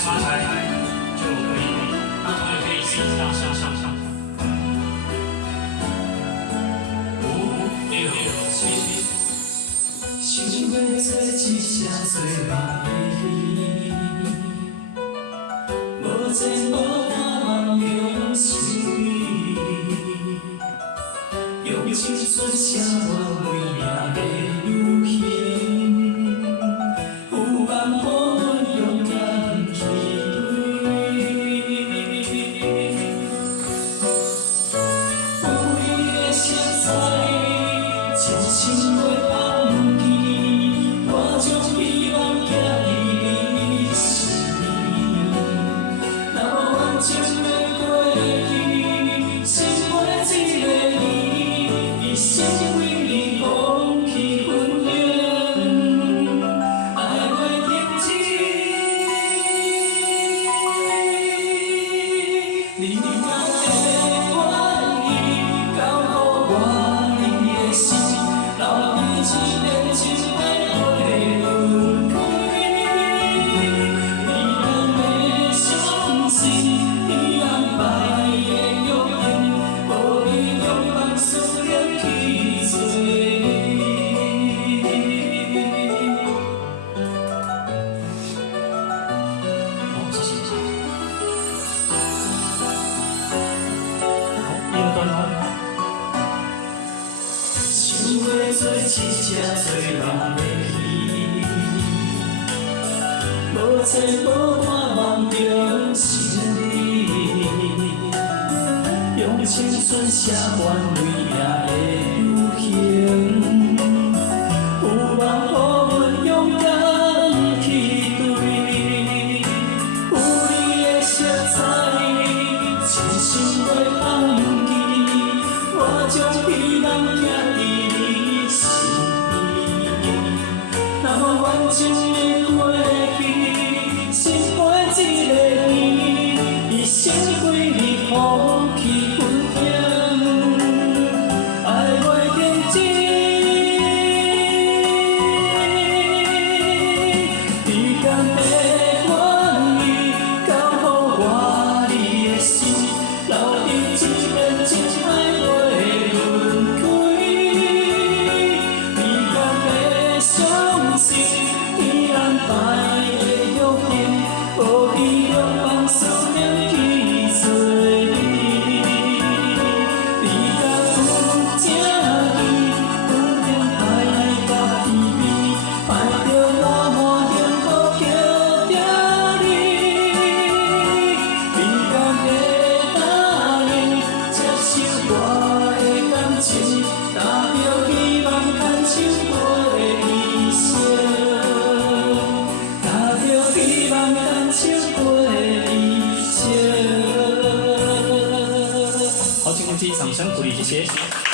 出来就可以，那同学可以自己上。5、6、7。想要做一声做梦的鱼，无前无看梦中心意，用青春写我每命的流行，有梦可阮勇敢去追，有你的色彩，真心袂放弃。我将希望寄予你心，若无完整的过去，心袂一个你，一生为你放弃分享，爱袂停止。你敢会愿意交予我你的心，留你一片情爱？你安排的约定，无你用梦思念去做。好，谢谢。好，第二段哦。想要做一只做梦的鱼，无前无看梦中心意，用青春写完每命的流行，有梦可阮勇敢去追，有你的色彩，真心袂放弃，我将希望寄予你心，若无完整的过去，心袂一个你，一生为你放弃分享，爱袂停止。你敢会愿意交予我你的心，留你一片情爱袂分开？你敢会相信你安排的约定，无你用梦思念去做？你敢有正义，有定爱甲天边，爱着我满幸福捡着你。你敢会答应接受我的感情，踏着希望牵手过一生，踏着希望牵手过一生。好，请我们自己掌声鼓励，谢谢。